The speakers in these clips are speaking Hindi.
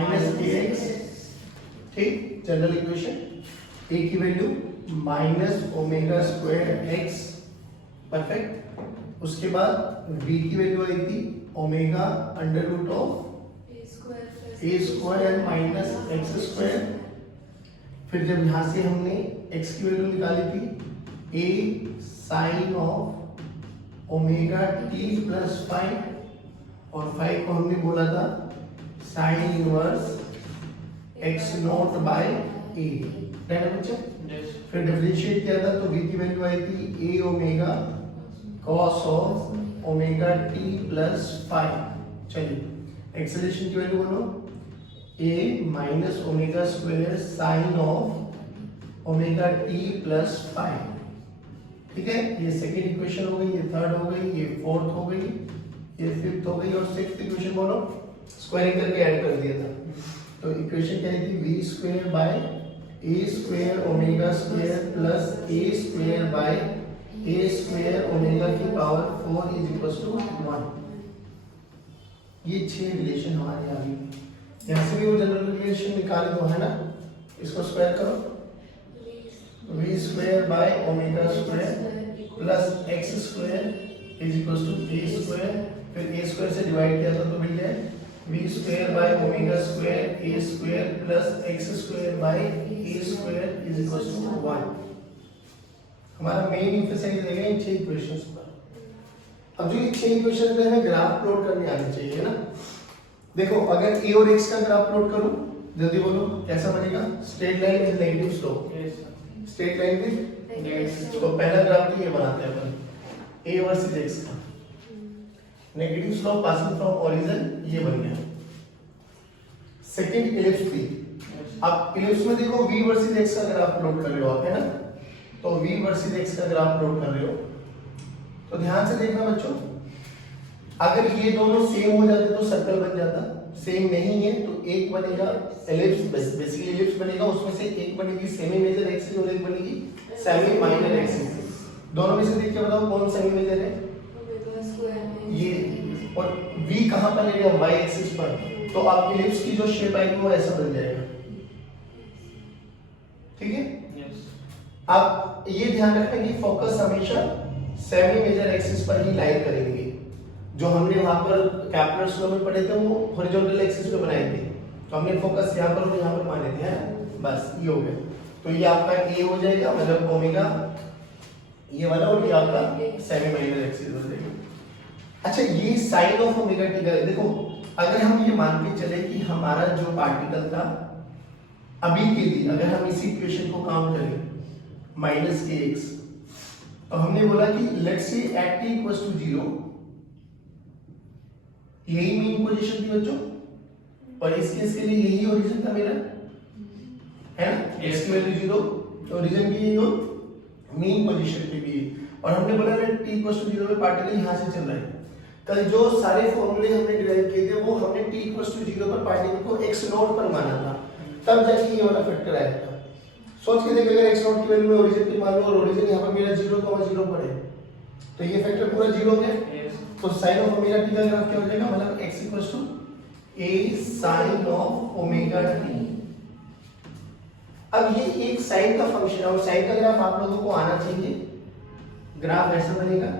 माइनस ए एक्स, ठीक, जनरल इक्वेशन। ए की value minus omega square x, perfect. उसके बाद v की वैल्यू आई थी omega under root of a square minus x square. फिर जब यहां से हमने x की वैल्यू निकाली थी a sine of omega t plus 5, और 5 को हमने बोला था sine inverse x naught by a, है ना बच्चे? फिर डिफरेंशिएट किया था तो v की वैल्यू आई थी a omega cos of omega t plus 5। चलिए एक्सेलरेशन की वैल्यू बोलो a minus omega square sine of omega t plus 5, ठीक है। ये सेकेंड इक्वेशन हो गई, ये थर्ड हो गई, ये फोर्थ हो गई, ये फिफ्थ हो गई, और सिक्स्थ इक्वेशन बोलो स्क्वायरिंग करके ऐड कर दिया था। तो इक्वेशन क्या थी, v square by a square omega square plus a square by a square omega की पावर 4 इज इक्वल टू 1। ये 6 रिलेशन हमारे आ गए। यहाँ से भी वो जनरल रिलेशन निकाल दो, है ना? इसको स्क्वायर करो, v square by omega square plus x square is equal to a square, फिर a स्क्वायर से डिवाइड किया था तो मिल जाए v square by omega square a square plus x square by a square is equal to 1। हमारा मेन एम्फेसाइज रहेगा इन 6 इक्वेशंस पर। अब जो ये 6 इक्वेशन पे हमें ग्राफ प्लॉट करने आने चाहिए, है ना? देखो अगर a और x का ग्राफ प्लॉट करूं, जल्दी बोलो कैसा बनेगा? Straight line with negative slope, straight line with negative. तो पहला ग्राफ तो ये बनाते हैं अपन, a वर्सेस x का negative slope passing from origin, ये बन गया। सेकंड इलिप्स थी। अब इलिप्स में देखो v वर्सेस x का ग्राफ प्लॉट कर रहे हो आप, है ना? तो v वर्सेस x का ग्राफ प्लॉट कर रहे हो, तो ध्यान से देखना बच्चों, अगर ये दोनों सेम हो जाते तो सर्कल बन जाता, सेम नहीं है तो एक बनेगा एलिप्स, बेसिकली एलिप्स बनेगा, उसमें से एक बनेगी सेमी मेजर एक्सिस और एक बनेगी सेमी माइनर एक्सिस। दोनों में से देख के बताओ कौन सेमी मेजर है? ये। और v कहां पर लेगा? y एक्सिस पर, तो आप एलिप्स की जो शेप आएगी वो ऐसा बन जाएगा, ठीक है? आप ये ध्यान रखना कि फोकस हमेशा सेमी मेजर एक्सिस पर ही लाइन करेंगे। जो हमने वहां पर कैप्लर्स लॉ में पढ़े थे वो हॉरिजॉन्टल एक्सिस पे बनाए थे, तो हमने फोकस यहां पर और यहां पर माने थे, है? बस ये हो गया। तो ये आपका a हो जाएगा, मतलब ओमेगा ये वाला, और ये आपका सेमी माइनर एक्सिस हो जाएगा। अच्छा, ये साइन ऑफ ओमेगा टी का देखो, अगर हम ये मान के चले कि हमारा जो पार्टिकल था अभी के लिए, अगर हम इसी इक्वेशन को काउंट करें माइनस ax, तो हमने बोला कि let's say eight t equals to 0, यही मीन पोजीशन थी बच्चों, और इस केस के लिए यही ओरिजिन था मेरा, है ना? x की वैल्यू 0, तो ओरिजिन की ये मीन पोजीशन पे भी, और हमने बोला ना t इक्वल्स टू 0 पे पार्टिकल यहां से चल रहा है। कल जो सारे फॉर्मूले हमने डिराइव किए थे वो हमने t इक्वल्स टू 0 पर पार्टिकल को x नॉट पर माना था, तब जाके ये वाला फैक्टर आया था। सोच के देखो, अगर x नॉट की वैल्यू में ओरिजिन की मान लो और ओरिजिन यहां पर मेरा 0,0 पर है, तो ये फैक्टर पूरा 0 हो गया। तो साइन ऑफ ओमेगा टी का ग्राफ क्या हो जाएगा? मतलब x equals to a sine of omega t. अब ये एक साइन का फंक्शन है, और साइन का ग्राफ आप लोगों को आना चाहिए। ग्राफ ऐसा बनेगा,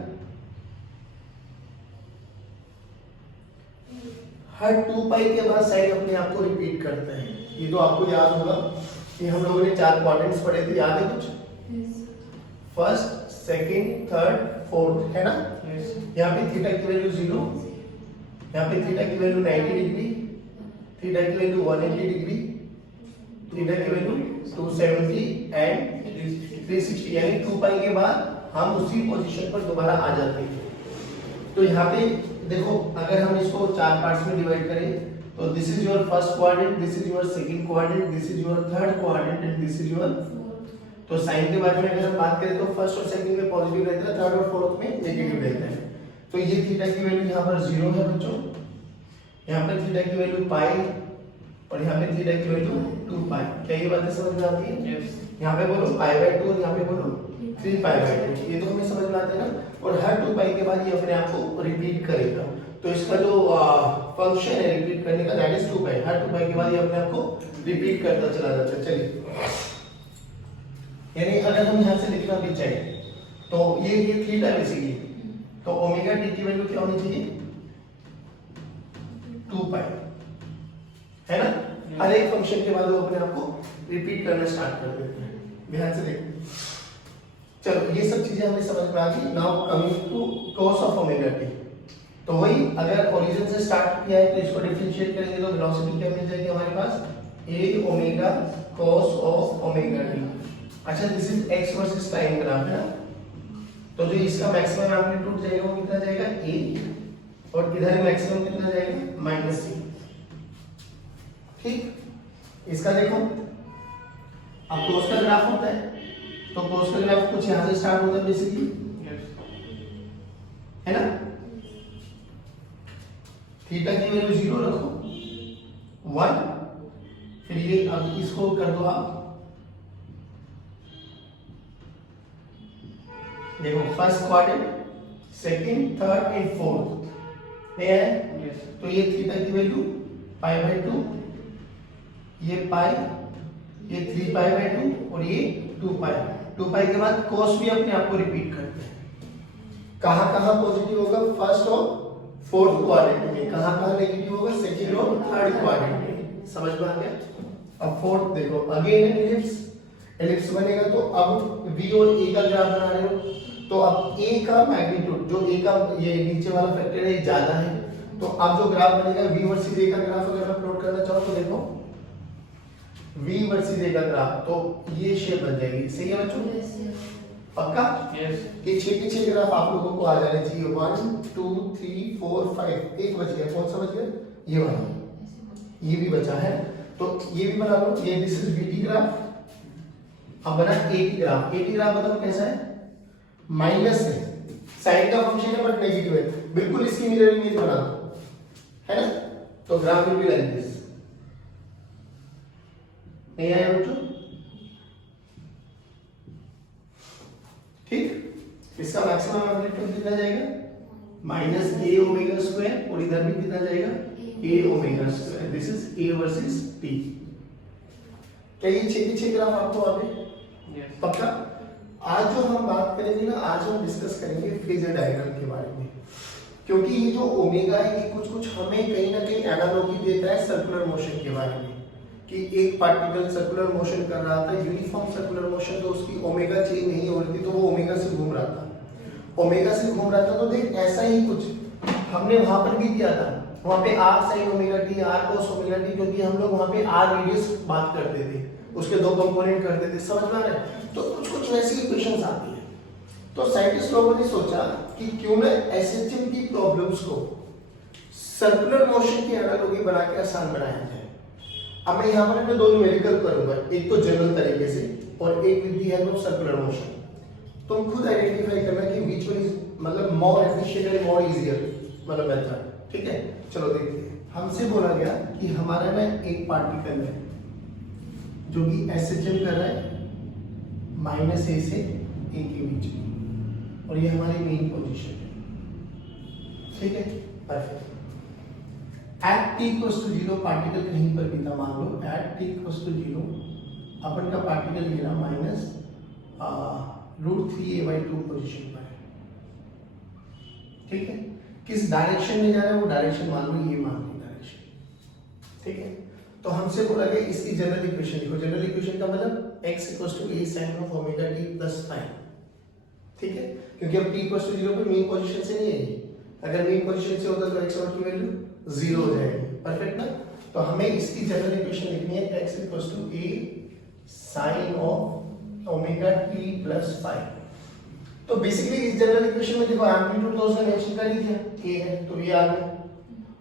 हर 2 पाई के बाद साइन अपने आप को रिपीट करता है। ये तो आपको याद होगा कि हम लोगों ने 4 क्वाड्रेंट्स पढ़े थे, याद है कुछ? फर्स्ट, सेकंड, थर्ड, फोर्थ, है ना? यहाँ पे थीटा की वैल्यू 0, यहाँ पे थीटा की वैल्यू 90 डिग्री, थीटा की वैल्यू 180 डिग्री, थीटा की वैल्यू 270 एंड 360, यानी 2 पाई के बाद हम उसी पोजीशन पर दोबारा आ जाते हैं। तो यहाँ पे देखो, अगर हम इसको 4 पार्ट्स में डिवाइड करें तो this is your first quadrant, this is your second quadrant, this is your third quadrant and this is your. तो साइन के बारे में अगर हम बात करें तो फर्स्ट और सेकंड में पॉजिटिव रहता है, थर्ड और फोर्थ में नेगेटिव रहता है। तो ये थीटा की वैल्यू यहाँ पर 0 है बच्चों, यहाँ पर थीटा की वैल्यू पाई, और यहाँ पे थीटा की वैल्यू 2 पाई। क्या ये बातें समझ में आती है? यहाँ पे बोलो π/2 और यहाँ पे बोलो 3π/2, ये तो हमें समझ में आते हैं ना। और हर 2 पाई के बाद ये अपने आप को रिपीट करेगा। तो इसका जो फंक्शन है रिपीट करने का दैट इज 2 पाई। हर 2 पाई के बाद ये अपने आप को रिपीट करता चला जाता है। चलिए, यानी अगर हम यहाँ से लिखना भी चाहें तो ये थीटा बेसिकली, तो ओमेगा टी की वैल्यू क्या होनी चाहिए 2 पाई, है ना। हर एक फंक्शन के बाद वो अपने आप को रिपीट करना स्टार्ट कर देते हैं। ध्यान से देखो, चलो ये सब चीजें हमें समझ में आ गई। Now coming to cos of omega t, तो वही अगर ओरिजिन से स्टार्ट किया है तो इसको डिफरेंशिएट करेंगे तो वेलोसिटी क्या मिल जाएगी हमारे पास, a omega cos of omega t. अच्छा, this is x versus time graph है ना, तो जो इसका मैक्सिमम एम्पलीट्यूड जाएगा वो कितना जाएगा a, और इधर मैक्सिमम कितना जाएगा माइनस c। ठीक, इसका देखो, अब cos का ग्राफ होता है तो cos का ग्राफ कुछ यहां से स्टार्ट होता है बेसिकली, है ना। थीटा की वैल्यू 0 रखो 1, फिर ये अब इसको कर दो आप, देखो first quadrant, second, third and fourth नहीं है, तो ये थीटा की वैल्यू पाई बाय 2, ये पाई, ये 3 पाई बाय 2 और ये 2 पाई। 2 पाई के बाद cos भी अपने आप को रिपीट करते हैं। कहां कहां पॉजिटिव होगा, फर्स्ट और फोर्थ क्वाड्रेंट में, कहां कहां नेगेटिव होगा, सेकंड और थर्ड क्वाड्रेंट में। समझ में आ गया। अब फोर्थ देखो, अगेन एलिप्स बनेगा, तो अब v और a का ग्राफ बना रहे हो, तो अब a का मैग्नीट्यूड, जो a का ये नीचे वाला फैक्टर है, ये ज्यादा है, तो अब जो ग्राफ बनेगा v वर्सेस a का ग्राफ अगर मैं प्लॉट करना चाहूं तो देखो v वर्सेस a का ग्राफ, तो ये शेप बन जाएगी। सही है बच्चों, पक्का? यस। ये 6 के 6 ग्राफ आप लोगों को आ जाने चाहिए, 1 2 3 4 5, एक बच गया, कौन सा बच गया, ये वाला, ये भी बचा है, तो ये भी बना लो। ये दिस इज बीटी ग्राफ। अब बना एटी ग्राफ। एटी ग्राफ बताओ कैसा है, माइनस है, साइन का फंक्शन है बट नेगेटिव है, बिल्कुल इसकी मिरर इमेज बना दो, है ना। तो graph will be like this. नहीं आया बच्चों, ठीक। इसका मैक्सिमम एम्पलीट्यूड कितना जाएगा, माइनस a ओमेगा स्क्वायर, और इधर भी कितना जाएगा a omega square. This is a versus t। क्या ये 6 के 6 ग्राफ आपको आ गए? पक्का। आज जो हम बात करेंगे ना, आज हम डिस्कस करेंगे फेजर डायग्राम के बारे में, क्योंकि ये जो ओमेगा है ये कुछ कुछ हमें कहीं ना कहीं एनालॉजी देता है सर्कुलर मोशन के बारे में, कि एक पार्टिकल सर्कुलर मोशन कर रहा था, यूनिफॉर्म सर्कुलर मोशन, तो उसकी ओमेगा चेंज नहीं हो रही थी, तो वो ओमेगा से घूम रहा था, ओमेगा से घूम रहा था। तो देख ऐसा ही कुछ हमने वहां पर भी किया था, वहां पे r sine omega t, r cos omega t, क्योंकि हम लोग वहां पे आर रेडियस बात करते थे, उसके दो कंपोनेंट करते थे, समझ में आ रहा है। तो कुछ कुछ वैसी इक्वेशंस आती है, तो साइंटिस्ट लोगों ने सोचा कि क्यों ना एसएचएम की प्रॉब्लम्स को सर्कुलर मोशन की एनालॉजी बना के आसान बनाया जाए। अब मैं यहाँ पर दो न्यूमेरिकल करूंगा, एक तो जनरल तरीके से और एक with the help of circular motion. तुम खुद आइडेंटिफाई करना कि व्हिच वन इज मतलब more efficient and more easier मतलब मेथड, ठीक है। चलो देखते हैं। हमसे बोला गया कि हमारा ना एक पार्टिकल है जो कि एसएचएम कर रहा है माइनस ए से ए के बीच में, और ये हमारी मेन पोजीशन है, ठीक है, perfect. At t equals to 0 particle कहीं पर भी था, मान लो एट t इक्वल्स टू 0 अपन का पार्टिकल गिरा माइनस √3a/2 पोजीशन पर है, ठीक है। किस डायरेक्शन में जा रहा है वो डायरेक्शन मान लो, ये मान लो डायरेक्शन, ठीक है। तो हमसे बोला गया इसकी जनरल इक्वेशन लिखो। जनरल इक्वेशन का मतलब x equals to a sin of omega t plus phi, ठीक है, क्योंकि अब t इक्वल्स टू 0 पे मेन पोजीशन से नहीं है, अगर मेन पोजीशन से होता तो x और की वैल्यू 0 हो जाएगी, परफेक्ट ना। तो हमें इसकी जनरल इक्वेशन लिखनी है x equals to a sin of omega t plus phi. तो बेसिकली इस जनरल इक्वेशन में देखो एम्पलीट्यूड तो उसने मेंशन कर ही दिया, a है तो ये आ गया,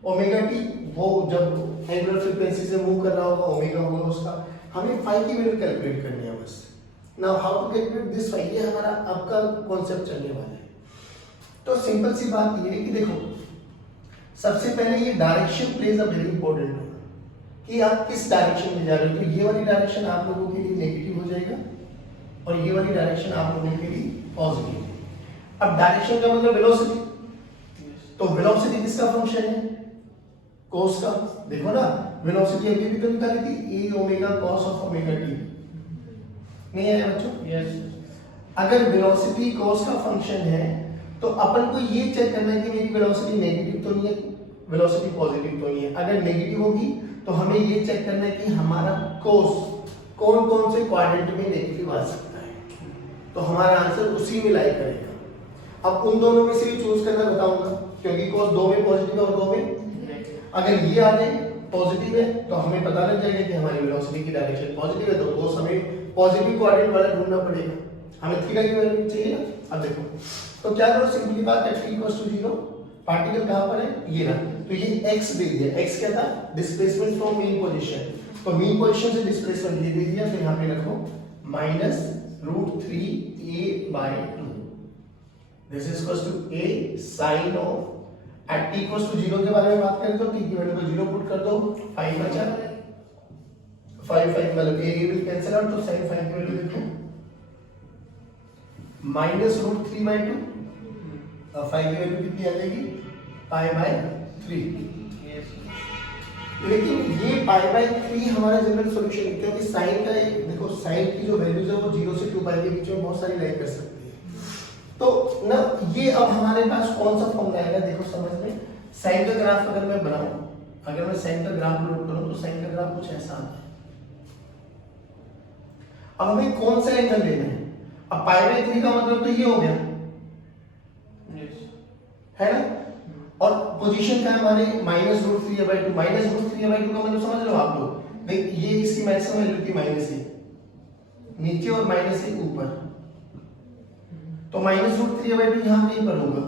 ओमेगा t वो जब एंगुलर फ्रीक्वेंसी से मूव कर रहा होगा ओमेगा होगा उसका, हमें फाइ की वैल्यू कैलकुलेट करनी है बस। Now how to calculate this phi, ये हमारा अब का कॉन्सेप्ट चलने वाला है। तो सिंपल सी बात ये है कि देखो सबसे पहले ये direction plays a very important role, कि आप किस डायरेक्शन में जा रहे हो। तो ये वाली डायरेक्शन आप लोगों के लिए नेगेटिव हो जाएगा और ये वाली डायरेक्शन आप लोगों के लिए पॉजिटिव। अब डायरेक्शन का मतलब वेलोसिटी, तो वेलोसिटी किसका फंक्शन है? cos का। देखो ना, वेलोसिटी अभी भी तो निकाली थी a omega cos of omega t, नहीं आया बच्चों? यस। अगर वेलोसिटी cos का फंक्शन है तो अपन को ये चेक करना है कि मेरी वेलोसिटी नेगेटिव तो नहीं है, वेलोसिटी पॉजिटिव तो नहीं है। अगर नेगेटिव होगी तो हमें ये चेक करना है कि हमारा cos कौन कौन से क्वाड्रेंट में नेगेटिव आ सकता है, तो हमारा आंसर उसी में लाई करेगा। अब उन दोनों में से ही चूज करना बताऊंगा, क्योंकि cos दो में पॉजिटिव है और दो में, अगर ये आ जाए पॉजिटिव है तो हमें पता लग जाएगा कि हमारी वेलोसिटी की डायरेक्शन पॉजिटिव है, तो cos हमें पॉजिटिव क्वाड्रेंट वाला ढूंढना पड़ेगा। हमें थीटा की वैल्यू चाहिए ना। अब देखो, तो क्या करो, सिंपली बात है, t इक्वल्स टू 0, पार्टिकल कहां पर है? ये रहा। तो ये x दे दिया, x क्या था? Displacement from mean position. तो मीन पोजीशन से डिस्प्लेसमेंट ये दे दिया, फिर यहां पे रखो -√3a/2। This is equals to a sin of at t equals to 0 के बारे में बात करें तो t की वैल्यू को 0 पुट कर दो, 5 बचा, 5 मतलब a विल कैंसिल आउट, तो sin 5 की वैल्यू देखो -√3/2, और 5 की वैल्यू कितनी आ जाएगी? π/3। लेकिन ये π/3 हमारा जनरल सॉल्यूशन है, क्योंकि साइन का एक देखो, साइन की जो वैल्यूज है वो 0 से 2 पाई के बीच में बहुत सारी लाई कर सकती है। तो ना ये अब हमारे पास कौन सा फॉर्मूला आएगा, देखो समझ में। साइन का ग्राफ अगर मैं बनाऊं, अगर मैं साइन का ग्राफ प्लॉट करूं तो साइन का ग्राफ कुछ ऐसा आता है। अब हमें कौन सा एंगल लेना है? अब π/3 का मतलब तो ये हो गया, है ना, और पोजीशन का हमारे -√3a/2, -√3a/2 का मतलब समझ लो आप लोग। देख, ये इसकी मैक्सिमम वैल्यू थी -1 नीचे और -1 ऊपर, तो -√3a/2 यहां कहीं पर होगा।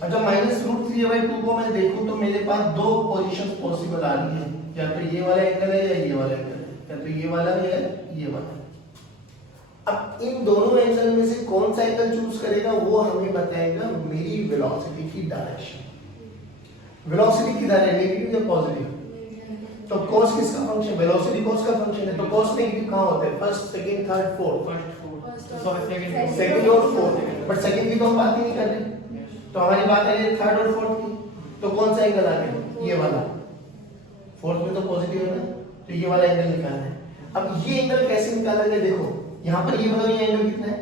अच्छा, -√3a/2 को मैं देखूं तो मेरे पास दो पोजीशंस पॉसिबल आ रही है, या तो ये वाला एंगल है या ये वाला एंगल है, या तो ये वाला है या ये वाला। अब इन दोनों एंगल में से कौन सा एंगल चूज करेगा वो हमें बताएगा मेरी वेलोसिटी की डायरेक्शन। वेलोसिटी किधर है, नेगेटिव या पॉजिटिव? तो cos किसका फंक्शन? वेलोसिटी cos का फंक्शन है, तो cos नेगेटिव कहां होता है? First, second, third, fourth, second और फोर्थ। बट सेकंड की तो हम बात ही नहीं कर रहे, तो हमारी बात है थर्ड और फोर्थ की। तो कौन सा एंगल आ गया? ये वाला। फोर्थ में तो पॉजिटिव है ना, तो ये वाला एंगल निकालना है। अब ये एंगल कैसे निकाला जाए? देखो यहां पर ये बताओ, ये एंगल कितना है?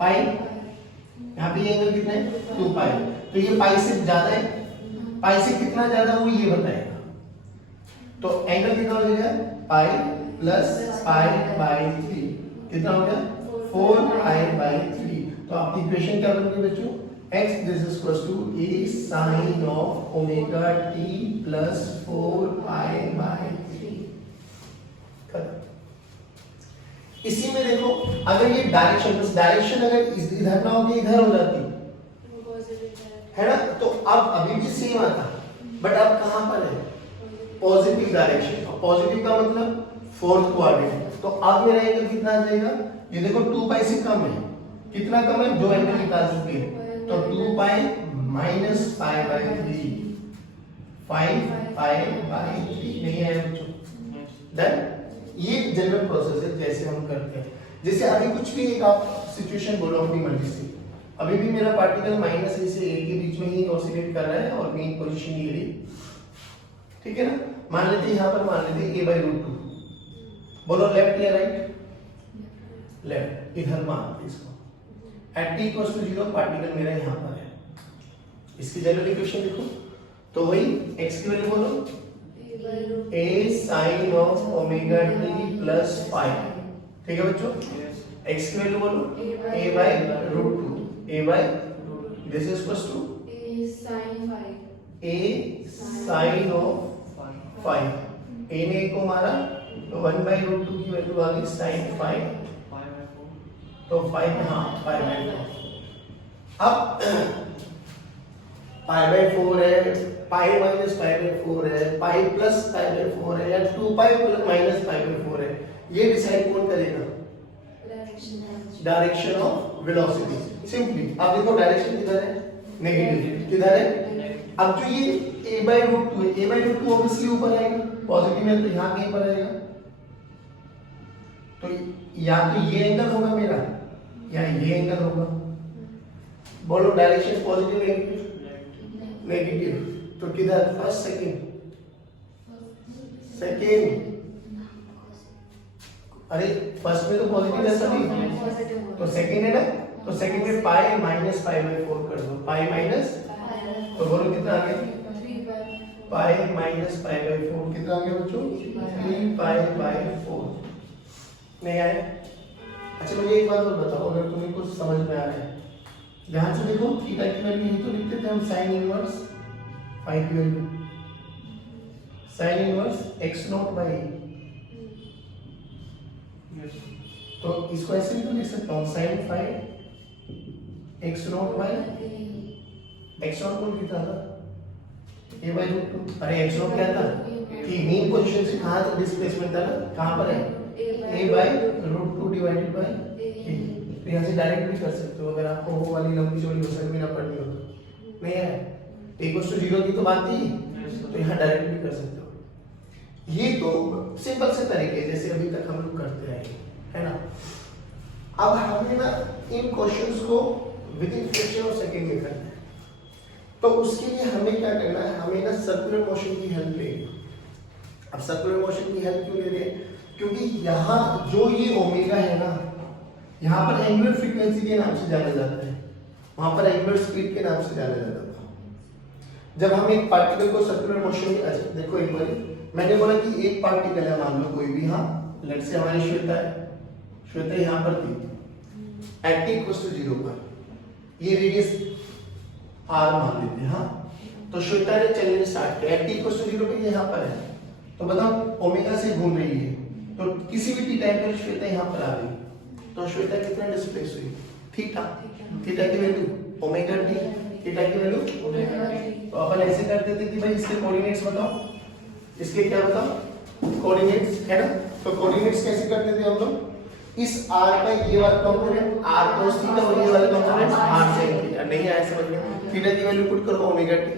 पाई। यहां पे ये एंगल कितना है? 2 पाई। तो ये पाई से ज्यादा है, पाई से कितना ज्यादा वो ये बताएगा। तो एंगल कितना हो जाएगा? पाई प्लस π/3 कितना हो गया? 4π/3। तो आपकी इक्वेशन क्या बन गई बच्चों? x this is equals to a sin of omega t plus 4π/3। इसी में देखो, अगर ये डायरेक्शन, बस डायरेक्शन अगर इधर ना होगी इधर हो जाती है ना, तो अब अभी भी सेम आता, बट अब कहां पर है? Positive direction. और पॉजिटिव का मतलब फोर्थ क्वाड्रेंट। तो अब मेरा एंगल कितना आ जाएगा? ये देखो 2 पाई से कम है, कितना कम है? दो एंगल निकाल चुके हैं, तो 2 पाई माइनस π/3, 5π/3 नहीं है बच्चों। डन। ये जनरल प्रोसेस है जैसे हम करते हैं। जैसे अभी कुछ भी एक आप सिचुएशन बोलो अपनी मर्जी से, अभी भी मेरा पार्टिकल -a से a के बीच में ही ऑसिलेट कर रहा है और मेन पोजीशन ये रही, ठीक है ना। मान लेते हैं यहां पर, मान लेते हैं a/√2। बोलो लेफ्ट या राइट? लेफ्ट। इधर मान इसको at t equals to 0 particle मेरा यहां पर है। इसकी जनरल इक्वेशन देखो, तो वही x की वैल्यू बोलो a sin of omega t plus 5, ठीक है बच्चों। x की वैल्यू बोलो a/√2, this is equals to a sin of 5। a ने को मारा तो 1/√2 की वैल्यू आ गई sin 5, तो 5 हाँ 5/4। अब π/4 है, पाई माइनस π/4 है, पाई प्लस π/4 है, या 2 पाई माइनस π/4 है, ये डिसाइड कौन करेगा? Direction of velocity. सिंपली अब देखो डायरेक्शन किधर है? नेगेटिव। किधर है? अब जो ये a/√2 है, a/√2 ऑब्वियसली ऊपर आएगा, पॉजिटिव है तो यहां कहीं पर आएगा। तो या तो ये एंगल होगा मेरा या ये एंगल होगा। बोलो डायरेक्शन पॉजिटिव नेगेटिव, तो किधर फर्स्ट सेकंड सेकंड, अरे फर्स्ट में तो पॉजिटिव है सभी, तो सेकंड है ना, तो सेकंड में पाई माइनस पाई बाई 4 कर दो, पाई माइनस, तो बोलो कितना आ गया, पाई माइनस पाई बाई 4 कितना आ गया बच्चों, 3 पाई बाई 4। नहीं आया? अच्छा मुझे एक बात और बताओ, अगर तुम्हें कुछ समझ में आ रहा है, ध्यान से देखो, थीटा की वैल्यू यही तो लिखते थे हम, साइन इनवर्स फाई की value, sine inverse x naught by, तो इसको ऐसे भी तो लिख सकता हूँ, sine phi x naught by, x naught को कितना था, a बाई रूट 2, अरे x नॉट क्या था कि मीन पोजीशन से कहाँ तक डिस्प्लेसमेंट था ना, कहाँ पर है, a by root 2 divided by a, तो यहाँ से डायरेक्ट भी कर सकते हो, अगर आपको वो वाली लंबी चौड़ी वसर भी ना पड़नी हो तो, नहीं है, इक्वल्स टू 0 की तो बात थी, तो यहाँ डायरेक्ट भी कर सकते हो। ये तो सिंपल से तरीके जैसे अभी तक हम लोग करते रहे, है ना। अब हमें ना इन क्वेश्चंस को with in fraction of second में करना है, तो उसके लिए हमें क्या करना है, हमें ना सर्कुलर मोशन की हेल्प लेनी। अब सर्कुलर मोशन की हेल्प क्यों ले रहे हैं, क्योंकि यहाँ जो ये ओमेगा है ना, यहाँ पर एंगुलर फ्रीक्वेंसी के नाम से जाना जाता है, वहां पर एंगुलर स्पीड के नाम से जाना जाता था। जब हम एक पार्टिकल को सर्कुलर मोशन में, अच्छा देखो एक बार मैंने बोला कि एक पार्टिकल है, मान लो कोई भी, हाँ लेट से हमारी श्वेता है, श्वेता यहाँ पर थी एट इक्वल्स टू 0 पर, ये रेडियस r मान लेते हैं, हाँ, तो श्वेता ने चलने स्टार्ट किया एट इक्वल्स टू 0 पे, ये यहाँ पर है, तो बताओ ओमेगा से घूम रही है, तो किसी भी टी टाइम पर श्वेता यहाँ पर आ गई, तो श्वेता कितना डिस्प्लेस हुई, थीटा, थीटा की वैल्यू ओमेगा टी, थीटा की वैल्यू, तो अपन ऐसे करते थे कि भाई इसके कोऑर्डिनेट्स बताओ, इसके क्या बताओ कोऑर्डिनेट्स, है ना, तो कोऑर्डिनेट्स कैसे करते थे हम लोग, इस r का ये वाला कंपोनेंट r cos थीटा और ये वाला कंपोनेंट r sin थीटा, नहीं आया समझ में, थीटा की वैल्यू पुट करो omega T,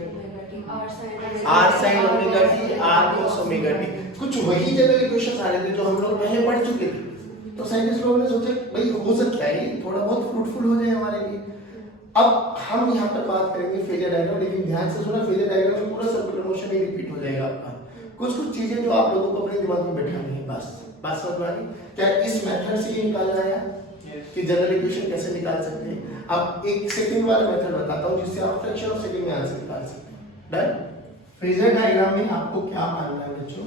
r sin omega T, r cos omega T, कुछ वही जगह इक्वेशंस आ रहे थे जो हम लोग पहले पढ़ चुके थे, तो साइंटिस्ट लोगों ने सोचा भाई हो सकता है ये थोड़ा बहुत फ्रूटफुल हो जाए हमारे लिए। अब हम यहाँ पर बात करेंगे फेजर डायग्राम, लेकिन ध्यान से सुना, फेजर डायग्राम में पूरा सर्कुलर मोशन ही रिपीट हो जाएगा आपका, कुछ कुछ चीजें जो आप लोगों को अपने दिमाग में बैठानी है, बस बात समझ में आ गई क्या, इस मेथड से ये निकालना है कि जनरल इक्वेशन कैसे निकाल सकते हैं। अब एक सेकंड वाला मेथड बताता हूँ जिससे आप फ्रैक्शन ऑफ सेकंड में आंसर निकाल सकते हैं। डन। फेजर डायग्राम में आपको क्या मानना है बच्चों,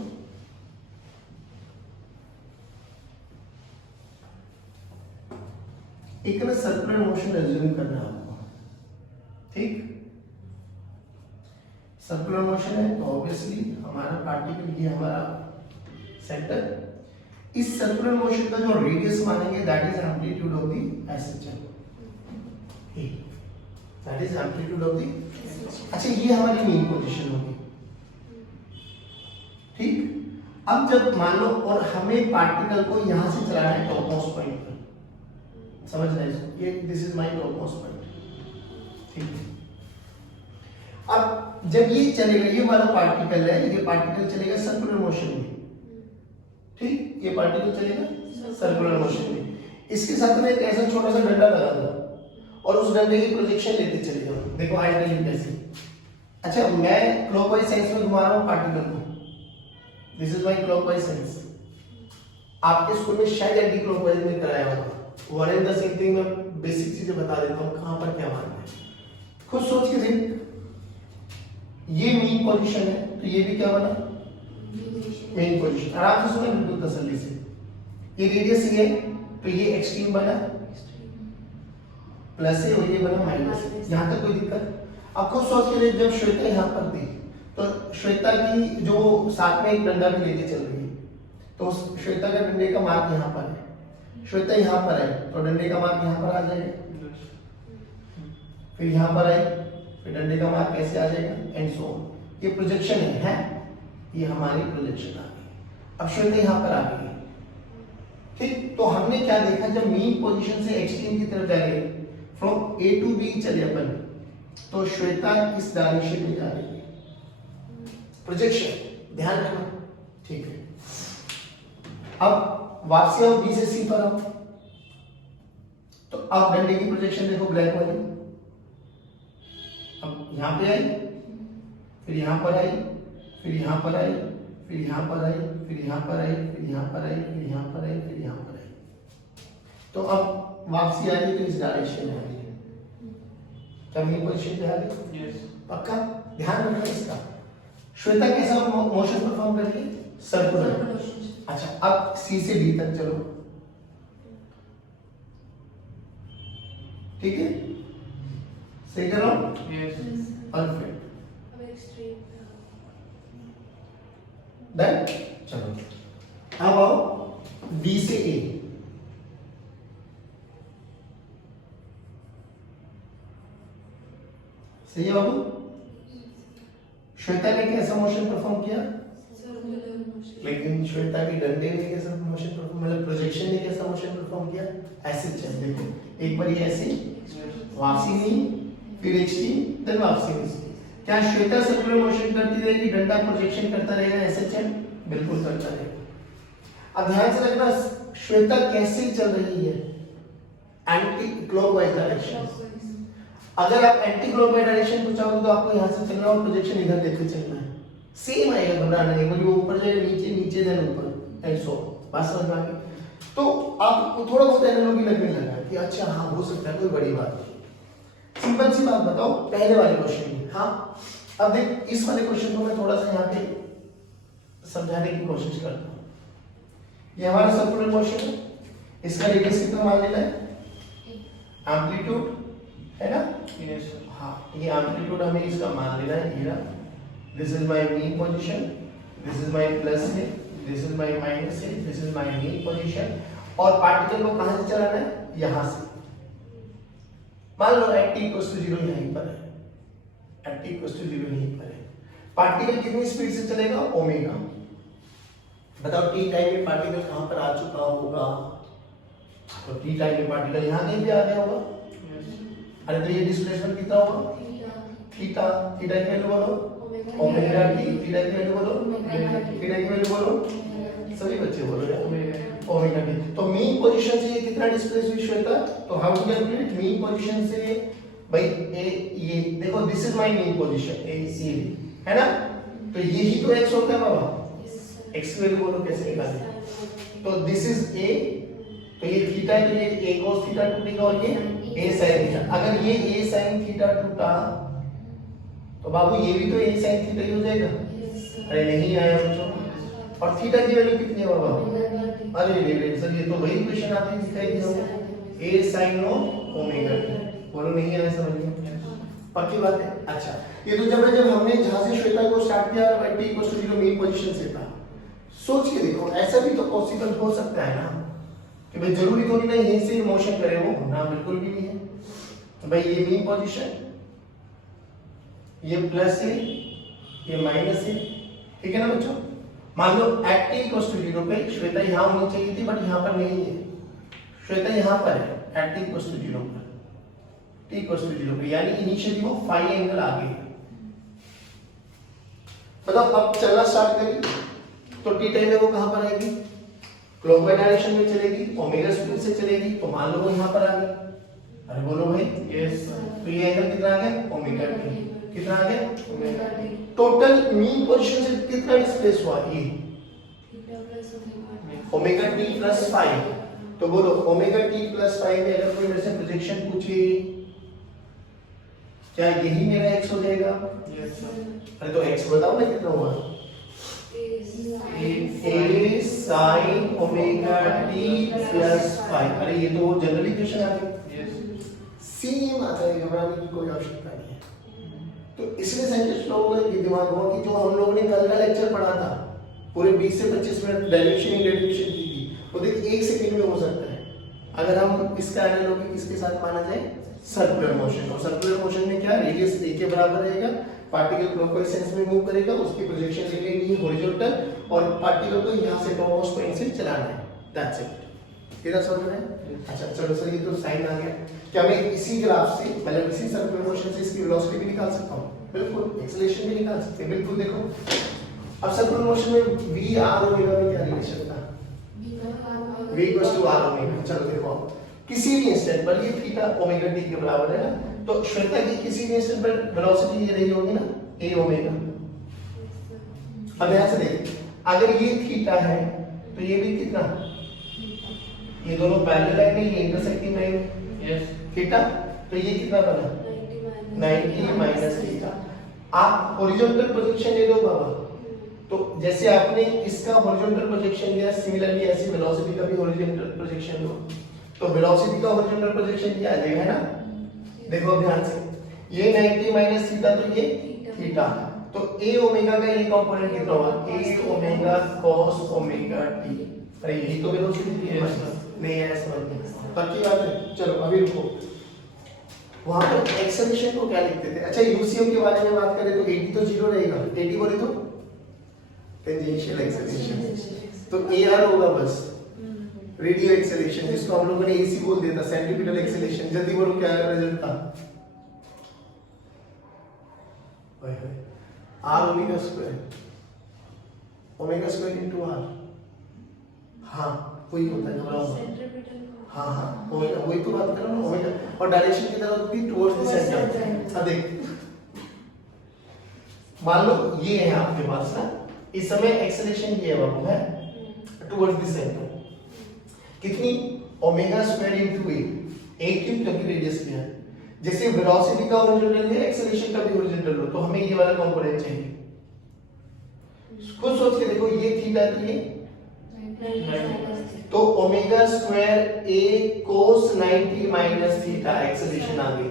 एक ना सर्कुलर मोशन एज्यूम करना है आपको, ठीक, सर्कुलर मोशन है तो ऑब्वियसली हमारा पार्टिकल ये हमारा सेंटर, इस सर्कुलर मोशन का जो रेडियस मानेंगे that is amplitude of the SHM, that is amplitude of the, अच्छा ये हमारी मेन पोजीशन होगी, ठीक। अब जब मान लो और हमें पार्टिकल को यहां से चलाना है टॉप मोस्ट पॉइंट पर, समझ रहे हैं, ये this is my top most point, ठीक है। अब जब ये चलेगा, ये वाला पार्टिकल है, ये पार्टिकल चलेगा सर्कुलर मोशन में, ठीक, ये पार्टिकल चलेगा सर्कुलर मोशन में, इसके साथ में एक ऐसा छोटा सा डंडा लगा दो और उस डंडे की प्रोजेक्शन लेते चले जाओ, देखो आई टेल यू कैसे। अच्छा मैं क्लॉकवाइज सेंस में घुमा रहा हूं पार्टिकल को, this is my clockwise sense, आपके स्कूल में शायद एंटी क्लॉकवाइज में कराया होगा, one and the same thing, मैं बेसिक चीजें बता देता हूं कहां पर क्या मानना है, खुद सोच के देख, ये मेन पोजीशन है तो ये भी क्या बना मेन पोजीशन, आराम से सुनो बिल्कुल तसल्ली से, ये रेडियस ये तो ये एक्सट्रीम बना प्लस है और ये बना माइनस, यहां तक कोई दिक्कत। अब खुद सोच के देख, जब श्वेता यहां पर थी तो श्वेता की जो साथ में एक डंडा भी लेके चल रही है, तो श्वेता का डंडे का मार्क यहाँ पर है, श्वेता यहाँ पर है तो डंडे का मार्क यहाँ पर आ जाएगा, फिर यहाँ पर आए फिर डंडे का मार्क कैसे आ जाएगा एंड सो ऑन, ये प्रोजेक्शन है ये हमारी प्रोजेक्शन आ गई। अब श्वेता यहाँ पर आ गई, ठीक, तो हमने क्या देखा, जब मीन पोजीशन से एक्सट्रीम की तरफ जा रही है, फ्रॉम ए टू बी चले अपन, तो श्वेता इस डायरेक्शन में जा रही है, प्रोजेक्शन ध्यान रखना, ठीक है। अब वापसी आओ बी से सी पर आओ, तो अब डंडे की प्रोजेक्शन देखो ब्लैक वाली, अब यहाँ पे आई, फिर यहाँ पर आई, फिर यहाँ पर आई, फिर यहाँ पर आई, फिर यहाँ पर आई, फिर यहाँ पर आई, फिर यहाँ पर आई, फिर यहाँ पर आई। तो अब वापसी आ गई तो इस डायरेक्शन में आ गई। क्या मेन पोजीशन पे आ गई? यस। पक्का ध्यान रखना इसका। श्वेता कैसा मोशन परफॉर्म कर रही है? सर्कुलर। अच्छा अब सी से डी तक चलो, ठीक है? सही कर रहा हूं? यस। परफेक्ट। डन। चलो अब आओ बी से ए। सही है बाबू? श्वेता ने कैसा मोशन परफॉर्म किया? लेकिन श्वेता की डंडे ने कैसा मोशन परफॉर्म, मतलब प्रोजेक्शन ने कैसा मोशन परफॉर्म किया? ऐसे चल, देखो एक बार ये ऐसे वापसी नहीं, फिर एक्सटी, देन वापसी नहीं। क्या श्वेता सर्कुलर मोशन करती रहेगी, डंडा प्रोजेक्शन करता रहेगा ऐसे चल? बिल्कुल करता रहेगा। अब ध्यान से रखना श्वेता कैसे चल रही है? Anti clockwise direction. अगर आप एंटी क्लॉकवाइज डायरेक्शन को चाहोगे तो आपको यहां से चलना और प्रोजेक्शन इधर देखे चलना है। सेम आएगा, घबराना नहीं, वो ऊपर जाएगा नीचे, नीचे देन ऊपर, एंड सो बात समझ में आ गई? तो आपको थोड़ा बहुत एनालॉजी लगने लगा कि अच्छा हाँ हो सकता है, कोई बड़ी बात नहीं। सिंपल सी बात बताओ पहले वाले क्वेश्चन में। हाँ अब देख इस वाले क्वेश्चन को मैं थोड़ा सा यहाँ पे समझाने की कोशिश करता हूँ। ये हमारा सर्कुलर मोशन है, इसका रेडियस कितना मान लेना है? एम्पलीट्यूड है ना? यस। हाँ ये एम्पलीट्यूड हमें इसका मान लेना है। ये this is my mean position, this is my plus है, दिस इज माय माइनस है, this is my mean position. और पार्टिकल को कहां से चलाना है? यहां से। मान लो at equals to 0 यहीं पर है, at equals to 0 यहीं पर है। पार्टिकल कितनी स्पीड से चलेगा? ओमेगा। बताओ t टाइम में पार्टिकल कहां पर आ चुका होगा? तो t टाइम में पार्टिकल यहां कहीं भी आ गया होगा। अरे तो ये डिस्प्लेसमेंट कितना होगा? थीटा। थीटा की वैल्यू बोलो ओमेगा टी। थीटा की वैल्यू बोलो, थीटा की वैल्यू बोलो, सभी बच्चे बोलो यार ओमेगा टी। तो मीन पोजीशन से ये कितना डिस्प्लेस हुई श्वेता? तो how to calculate mean position से? भाई ए ये देखो this is my mean position A C है ना? तो यही तो x होता है बाबा। x की वैल्यू बोलो कैसे निकालें? तो दिस इज a, तो ये थीटा है तो ये a cos थीटा टूटेगा और ये a sin थीटा। अगर ये a sin थीटा टूटा तो बाबू ये भी तो a sin थीटा ही हो जाएगा। अरे नहीं आया बच्चों। और थीटा की वैल्यू कितनी है बाबा? अरे रे सर ये तो वही इक्वेशन आपने दिखाई दी होगी, a sin ओमेगा t। बोलो नहीं आया समझ में? पक्की बात है। अच्छा ये तो जब हमने जहां से श्वेता को स्टार्ट किया t equal to 0 mean position से था। सोच के देखो ऐसा भी तो पॉसिबल हो सकता है ना कि भाई जरूरी थोड़ी ना यहीं से मोशन करे वो, ना बिल्कुल भी नहीं है। तो भाई ये मीन पोजीशन, ये प्लस है, ये माइनस है, ठीक है ना बच्चों? मान लो at t इक्वल टू 0 पे श्वेता यहां होनी चाहिए थी बट यहां पर नहीं है, श्वेता यहां पर है at t इक्वल टू 0 पर, t इक्वल टू 0 पे, यानी इनिशियली वो फाई एंगल आगे है। मतलब अब चलना स्टार्ट करी तो t टाइम में वो कहां पर आएगी? क्लॉकवाइज डायरेक्शन में चलेगी, ओमेगा स्पीड से चलेगी, तो मान लो वो यहां पर आ गई। अरे बोलो भाई यस। तो ये एंगल कितना आ गया? Omega t। कितना आ गया? Omega t। Total mean position से कितना डिस्प्लेस हुआ? ये ओमेगा t प्लस 5। तो बोलो ओमेगा t प्लस 5 में अगर कोई मेरे से प्रोजेक्शन पूछे क्या यही मेरा x हो जाएगा? Yes sir. अरे तो x बताओ ना कितना हुआ? a sin omega t plus 5। अरे ये तो जनरल इक्वेशन आ गई। यस सेम आता है, घबराने की कोई आवश्यकता नहीं है। तो इसलिए साइंटिस्ट लोगों को ये दिमाग हुआ कि जो हम लोगों ने कल का लेक्चर पढ़ा था पूरे 20 से 25 मिनट डायरेक्शन इंडेरिवेशन की थी, वो देख 1 सेकंड में हो सकता है अगर हम इसका एनालॉजी किसके साथ माना जाए? Circular motion. और सर्कुलर मोशन में क्या रेडियस a के बराबर रहेगा, पार्टिकल क्लॉकवाइज सेंस में मूव करेगा, उसकी प्रोजेक्शन ले लेंगे हॉरिजॉन्टल और पार्टिकल को यहां से टॉपमोस्ट पॉइंट से चलाना है। That's it. तेरा समझ में? अच्छा चलो सर ये तो साइन आ गया। क्या मैं इसी ग्राफ से मतलब इसी सर्कुलर मोशन से इसकी वेलोसिटी भी निकाल सकता हूं? बिल्कुल। एक्सेलरेशन भी निकाल सकते हैं, बिल्कुल। देखो अब सर्कुलर मोशन में v r ओमेगा में क्या रिलेशन था? v equals to r omega. चलो देखो किसी भी इंस्टेंट पर ये थीटा ओमेगा टी के बराबर है ना, तो श्वेता की किसी भी इंस्टेंट पर वेलोसिटी ये रही होगी ना ए ओमेगा। अब ध्यान से देखिए, अगर ये थीटा है तो ये भी कितना, ये दोनों पैरेलल लाइन है, ये इंटरसेक्टिंग लाइन है, यस थीटा, तो ये कितना बना 90 माइनस थीटा। आप हॉरिजॉन्टल प्रोजेक्शन ले लो बाबा, तो जैसे आपने इसका हॉरिजॉन्टल प्रोजेक्शन लिया, सिमिलरली ऐसी वेलोसिटी का भी हॉरिजॉन्टल प्रोजेक्शन लो, तो वेलोसिटी का हॉरिजॉन्टल प्रोजेक्शन क्या आ जाएगा, है ना। देखो ध्यान से, ये 90 माइनस थीटा, तो ये थीटा, तो a ओमेगा का ये कंपोनेंट कितना होगा, a omega cos omega t। अरे यही तो वेलोसिटी है, नहीं है समझ में, पक्की बात है। चलो अभी रुको, वहां पर एक्सेलरेशन को क्या लिखते थे, अच्छा यूसीएम के बारे में बात करें तो 80 तो 0 रहेगा, 80 बोले तो टेंजेंशियल एक्सेलरेशन, तो ar होगा बस रेडियल एक्सेलरेशन, जिसको हम लोगों ने ac बोल दिया था, सेंट्रीपिटल एक्सेलरेशन। जल्दी बोलो क्या रिजल्ट था, r omega square into r, हाँ वही होता है, घबराओ मत। हाँ हाँ वही तो बात कर रहा हूँ, ओमेगा, और डायरेक्शन की तरफ भी टुवर्ड्स द सेंटर। अब देख, मान लो ये है आपके पास ना, इस समय एक्सेलरेशन ये है बाबू, है टुवर्ड्स द सेंटर, कितनी ओमेगा स्क्वायर इनटू a क्यों, क्योंकि रेडियस क्या है। जैसे वेलोसिटी का हॉरिजॉन्टल है, एक्सेलरेशन का भी हॉरिजॉन्टल हो, तो हमें ये वाला कंपोनेंट चाहिए। खुद सोच के देखो, ये थीटा तो ये, तो omega square a cos 90 minus theta acceleration आ गई।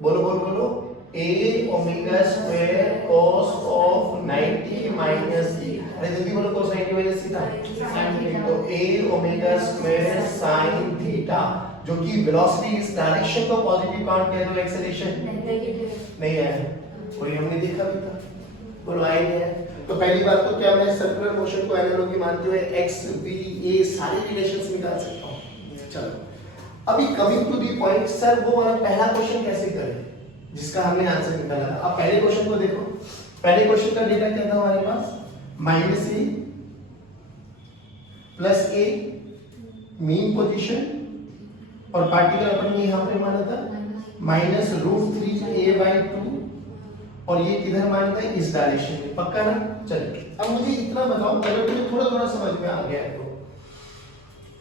बोलो बोलो बोलो, a omega square cos of 90 minus theta, अरे जल्दी बोलो, cos 90 माइनस थीटा, तो a omega square sin theta, जो कि वेलोसिटी इस डायरेक्शन को पॉजिटिव काउंट किया तो एक्सेलरेशन नहीं है, वही हमने देखा भी था। बोलो आई है। तो पहली बात तो क्या मैं सर्कुलर मोशन को एनालॉजी मानते हुए x v a सारे रिलेशंस निकाल सकता हूं। चलो अभी coming to the point, sir वो वाला पहला क्वेश्चन कैसे करें जिसका हमने आंसर निकाला। अब पहले क्वेश्चन को देखो, पहले क्वेश्चन का डेटा क्या था हमारे पास, minus a plus a mean position, और पार्टिकल अपन ने यहां पे माना था माइनस रूट 3a/2, और ये किधर माना था, इस डायरेक्शन में, पक्का ना। चलिए अब मुझे इतना बताओ, अगर मुझे थोड़ा थोड़ा समझ में आ गया है तो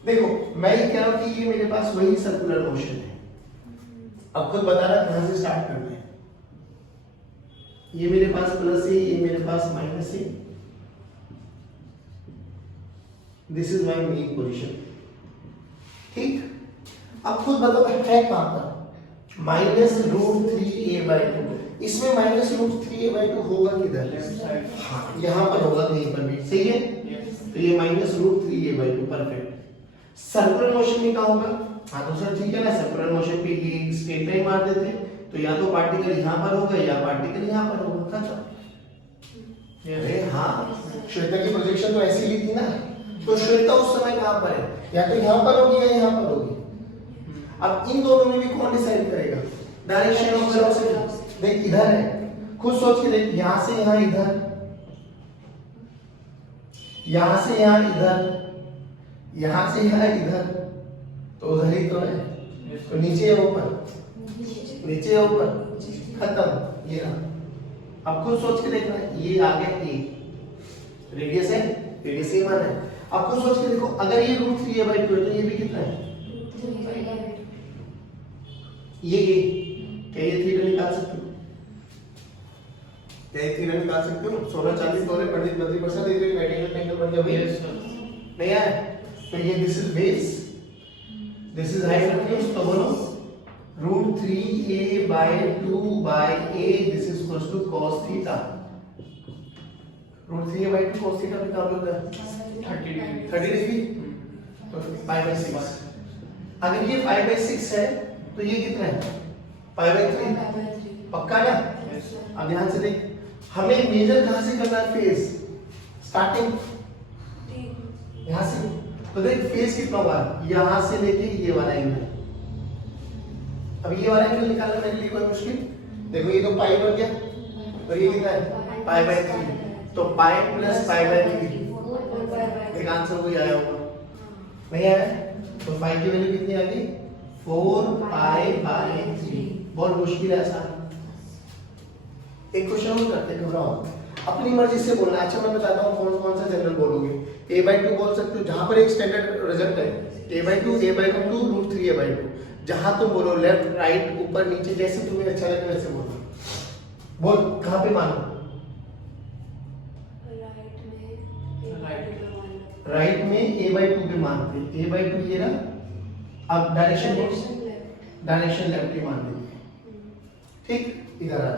देखो, मैं ये कह रहा हूं कि ये मेरे पास वही सर्कुलर मोशन है। अब खुद बताना कहां से स्टार्ट करते हैं, ये मेरे पास प्लस है, ये मेरे पास माइनस है, this is my mean position, ठीक। अब खुद बताओ है कहां पर, माइनस रूट 3a/2, इसमें माइनस रूट 3a/2 होगा किधर, हाँ यहां पर होगा कहीं पर भी, सही है। तो ये minus root 3a/2, perfect. Circular motion में क्या होगा, हाँ तो सर ठीक है ना, सर्कुलर मोशन पे ये स्ट्रेट लाइन मार देते हैं, तो या तो पार्टिकल यहां पर होगा या पार्टिकल यहां पर होगा, खत्म। अरे हाँ, श्वेता की प्रोजेक्शन तो ऐसी ली थी ना, तो श्वेता उस समय कहां पर है, या तो यहां पर होगी या यहां पर होगी। अब इन दोनों में भी कौन डिसाइड करेगा, डायरेक्शन ऑफ वेलोसिटी। देख इधर है, खुद सोच के देख, यहां से यहां इधर, यहां से यहां इधर, यहां से यहां इधर, तो उधर ही तो है, तो नीचे या ऊपर, नीचे या ऊपर, खत्म। ये रहा। अब खुद सोच के देखना, ये आ गया a, रेडियस है, रेडियस ही मान है। अब खुद सोच के देखो, अगर ये रूट 3a/2 है तो ये भी कितना है, ये क्या ये थीटा निकाल सकते हो, क्या ये थीटा निकाल सकते हो, 16 40 तोले पंडित बद्री प्रसाद इधर राइट एंगल बन गया भैया, नहीं है। तो ये this is base, this is hypotenuse, तो बोलो root 3a/2/a, this is equals to cos theta. Root 3a/2 cos theta का क्या होता है, 30 डिग्री, तो π/6। अगर ये 5/6 है तो ये कितना है, π/3, पक्का ना। अब ध्यान से देख, हमें मेजर कहां से करना है, फेस, स्टार्टिंग यहां से, तो देख फेस कितना होगा, यहां से लेके ये वाला एंगल। अब ये वाला एंगल निकालना मेरे लिए कोई मुश्किल, देखो ये तो पाई बन गया, तो ये कितना है π/3, तो π + π/3, एक आंसर कोई आया होगा, नहीं आया, तो फाई की वैल्यू कितनी आ गई 4π/3। बहुत मुश्किल है आसान। एक क्वेश्चन और करते हैं, घबराओ, अपनी मर्जी से बोलना। अच्छा मैं बताता हूँ कौन कौन सा जनरल बोलोगे। a/2 बोल सकते हो, जहां पर एक स्टैंडर्ड रिजल्ट है a/2, a/2 √3 a/2। जहां तुम बोलो लेफ्ट राइट ऊपर नीचे जैसे तुम्हें अच्छा लगे वैसे बोलो। बोल कहां पे मानो? राइट में a/2 पे मानते हैं, a/2 ये ना। अब डायरेक्शन बोल, डायरेक्शन लेफ्ट ही मान देंगे। ठीक, इधर आ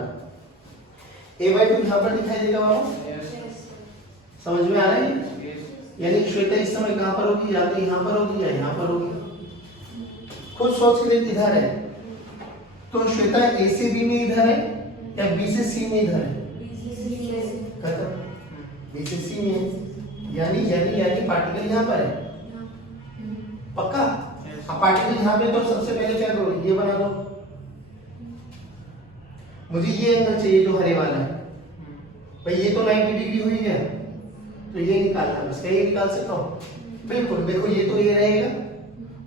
a/2 यहां पर दिखाई देगा बाबा? समझ में आ रहा है? यानी श्वेता इस समय कहां पर होगी? या तो यहां पर होगी या यहां पर होगी। खुद सोच के देख, इधर है तो श्वेता a से b में इधर है या b से c में इधर है? खत्म, b से c में। यानी पार्टिकल यहां पर है। पक्का? अब पार्टिकल यहां पे तो सबसे पहले क्या करो, ये बना दो। मुझे ये एंगल चाहिए जो हरे वाला है भाई, ये तो 90 डिग्री हुई है तो ये निकालना है। इसका ये निकाल सकता हूं बिल्कुल। देखो ये तो ये रहेगा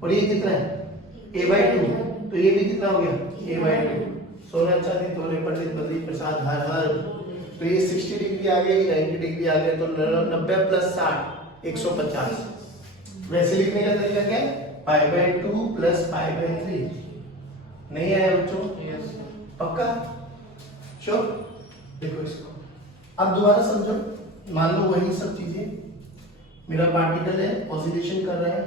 और ये कितना है a/2, तो ये भी कितना हो गया a/2। सोना चांदी तोले पंडित बद्री प्रसाद हर हर। तो ये 60 डिग्री आ गया, 90 डिग्री आ गया, तो 90 + 60 150। वैसे लिखने का तरीका क्या है? π/2 + π/3। नहीं आया बच्चों? पक्का? श्योर? देखो इसको अब दोबारा समझो। मान लो वही सब चीजें, मेरा पार्टिकल है, ऑसिलेशन कर रहा है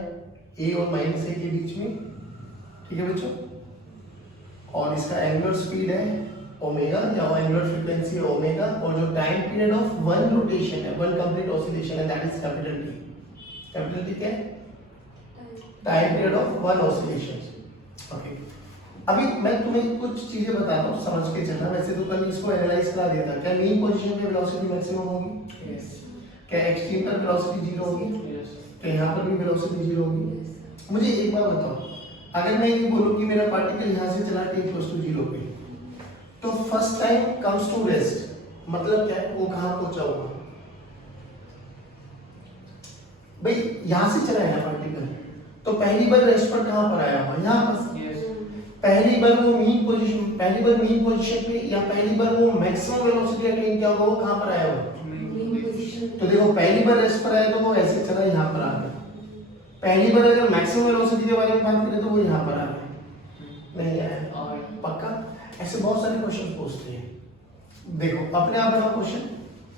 a और -a के बीच में, ठीक है बच्चों, और इसका एंगुलर स्पीड है ओमेगा या एंगुलर फ्रीक्वेंसी है ओमेगा, और जो time period of one rotation है, वन कंप्लीट ऑसिलेशन है, that is capital T। Capital T क्या है? Time period of one oscillation. Okay, अभी मैं तुम्हें कुछ चीजें बताता हूँ, समझ के चलना। वैसे तो कल इसको एनालाइज करा दिया था। क्या मीन पोजीशन पे वेलोसिटी मैक्सिमम होगी? यस। क्या एक्सट्रीम पर वेलोसिटी 0 होगी? यस। क्या यहाँ पर भी वेलोसिटी 0 होगी? मुझे एक बात बताओ, अगर मैं ये बोलूं कि मेरा पार्टिकल यहाँ से चला t = 0 पे, तो first time comes to rest, मतलब क्या है? वो कहाँ पहुंचा होगा भाई? यहाँ से चला है ना पार्टिकल, तो पहली बार रेस्ट पर कहाँ पर आया होगा? यहाँ पर। पहली बार वो मीन पोजीशन पे या पहली बार वो मैक्सिमम वेलोसिटी अटेन किया होगा, वो कहां पर आया होगा? Mean position. तो देखो पहली बार रेस्ट पर आया तो वो ऐसे चला, यहां पर आ गया। पहली बार अगर मैक्सिमम वेलोसिटी के बारे में बात करें तो वो यहां पर आ गया। नहीं आया? पक्का? ऐसे बहुत सारे क्वेश्चन पूछते हैं। देखो अपने आप बना क्वेश्चन,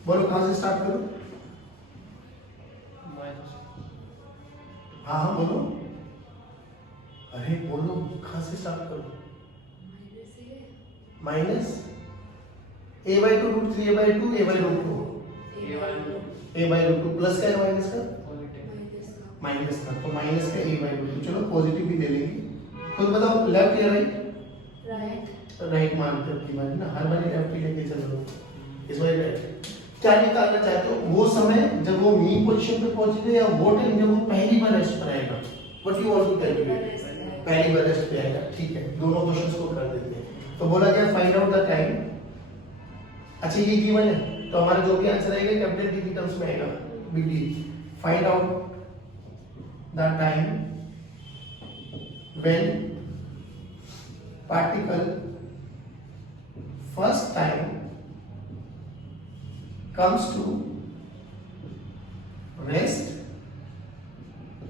बोलो कहां से स्टार्ट करो? हाँ बोलो, अरे बोलो कहां से स्टार्ट करो? Minus a/2 √3 a/2 a/2 plus का है माइनस का? माइनस का, तो माइनस का a/2। चलो पॉजिटिव भी ले लेंगे। खुद बताओ लेफ्ट या राइट? राइट मानते हो की बात ना, हर बार लेफ्ट ही लेके चल रहे हो, इस बार राइट। क्या निकालना चाहते हो? वो समय जब वो मीन पोजीशन पे पहुंचेगा या वो टाइम जब वो पहली बार रेस्ट पर आएगा? What you want to calculate? पहली बार रेस्ट पे आएगा। ठीक है, दोनों क्वेश्चंस को कर देते हैं। तो बोला क्या? Find out the time. अच्छा ये गिवन है तो हमारा जो भी आंसर आएगा कैपिटल T की टर्म्स में आएगा, big D. Find out the time when particle first time comes to rest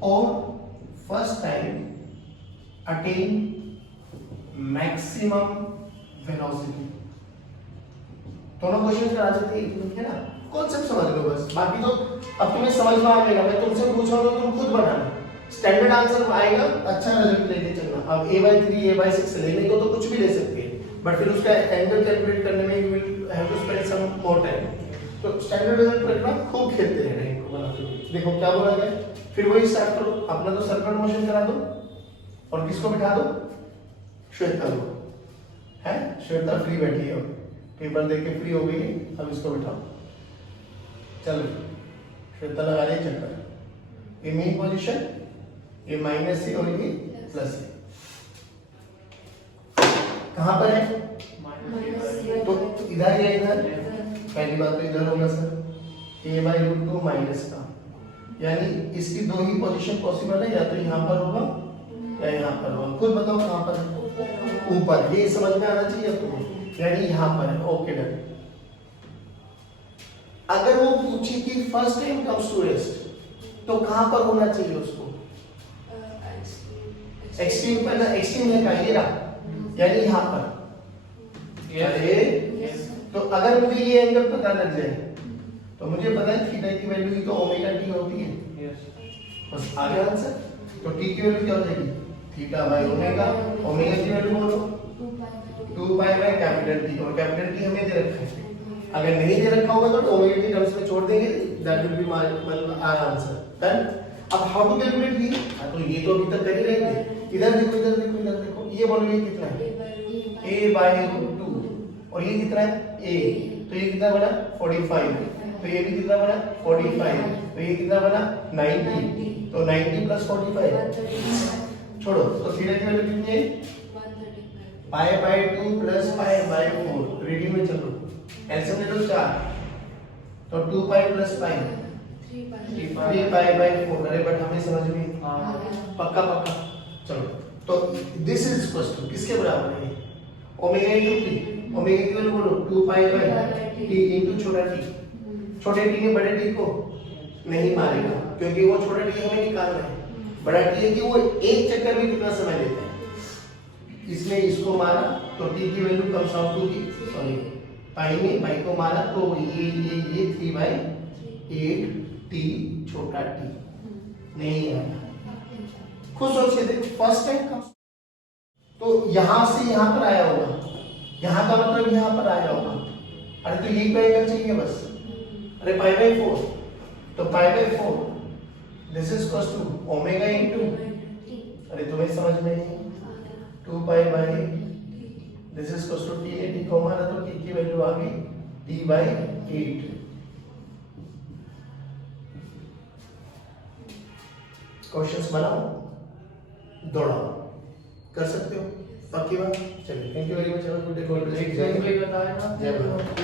or first time attain maximum velocity। दोनों क्वेश्चन करा सकते हैं है ना? कॉन्सेप्ट समझ लो बस, बाकी तो अब तुम्हें समझ में आ जाएगा। मैं तुमसे पूछूंगा तो तुम खुद बनाना, स्टैंडर्ड आंसर आएगा, अच्छा रिजल्ट लेके चलना। अब a/3 a/6 लेने को तो कुछ भी ले सकते हैं, बट फिर उसका एंगल कैलकुलेट करने में you will have to spend some more time. तो स्टैंडर्ड रिजल्ट रखना, खूब खेलते रहना इनको बनाते हुए। देखो क्या बोला गया, फिर वही स्टार्ट करो। अपना तो सर्कुलर मोशन करा दो और किसको बिठा दो? श्वेता को, है? श्वेता फ्री बैठी है, पेपर देके फ्री हो गई। अब इसको बिठाओ, चलो श्वेता लगा रही चक्कर। ये मेन पोजीशन, ये माइनस है और ये प्लस है। कहां पर है? तो इधर या इधर? पहली बात तो इधर होगा सर, a/√2 माइनस का, यानी इसकी दो ही पोजीशन पॉसिबल है, या तो यहाँ पर होगा या यहाँ यहाँ पर 1, खुद बताओ कहाँ पर है? ऊपर, ये समझ में आना चाहिए आपको, यानी यहाँ पर है। Okay done. अगर वो पूछे कि first time comes to rest तो कहाँ पर होना चाहिए उसको? एक्सट्रीम पर ना, एक्सट्रीम है कहाँ, ये रहा, यानी यहाँ पर। अरे तो अगर मुझे ये एंगल पता लग जाए तो मुझे पता है थीटा की वैल्यू ही तो ओमेगा टी होती है, बस आ गया आंसर। तो टी की वैल्यू क्या हो जाएगी? थीटा बाय ओमेगा, ओमेगा की वैल्यू बोलो 2 पाई बाय कैपिटल टी, और कैपिटल टी हमें दे रखा है, अगर नहीं दे रखा होगा तो ओमेगा की टर्म्स में छोड़ देंगे, that will be our answer. Done. अब हाउ टू कैलकुलेट ये? तो ये तो अभी तक कर ही रहे थे। इधर देखो, इधर देखो, इधर देखो, ये बोलो ये कितना है? a बाय 2, और ये कितना है? a, तो ये कितना बना? 45, तो ये भी कितना बना? 45, तो ये कितना बना? 90, तो 90 प्लस 45 छोड़ो, तो थीटा की वैल्यू कितनी है? Pi by 2 plus pi by 4, reading में चलो, एलसीएम ले लो 4, तो 2 pi plus pi 3 pi by 4। अरे बट हमें समझ में पक्का पक्का। चलो, तो दिस इज इक्वल टू किसके बराबर है? ओमेगा इनटू टी, ओमेगा की वैल्यू बोलो 2 पाई बाय टी इनटू छोटा टी। छोटे टी ने बड़े टी को नहीं मारेगा क्योंकि वो छोटा टी हमें निकालना है, बड़ा टी है कि वो एक चक्कर में कितना समय लेता है, इसने इसको मारा तो टी की वैल्यू कम्स आउट टू की, सॉरी पाई में पाई को मारा तो ये 3 बाय 8 टी छोटा टी नहीं आया। खुद सोचिए, देखो फर्स्ट टाइम कम्स, तो यहां से यहां पर आया होगा, यहां का मतलब यहां पर आया होगा। अरे तो यही पाएगा चाहिए बस, अरे पाई बाय 4, तो pi by 4 this is equal to omega into, अरे तुम्हें समझ में नहीं, 2 pi by this is equal to t, ने टी को मारा तो टी की वैल्यू आ गई डी बाय 8। क्वेश्चंस बनाओ, दौड़ाओ, कर सकते हो, पक्की बात। चलिए, thank you very much, have a good day. Example बताया ना। जय भारत।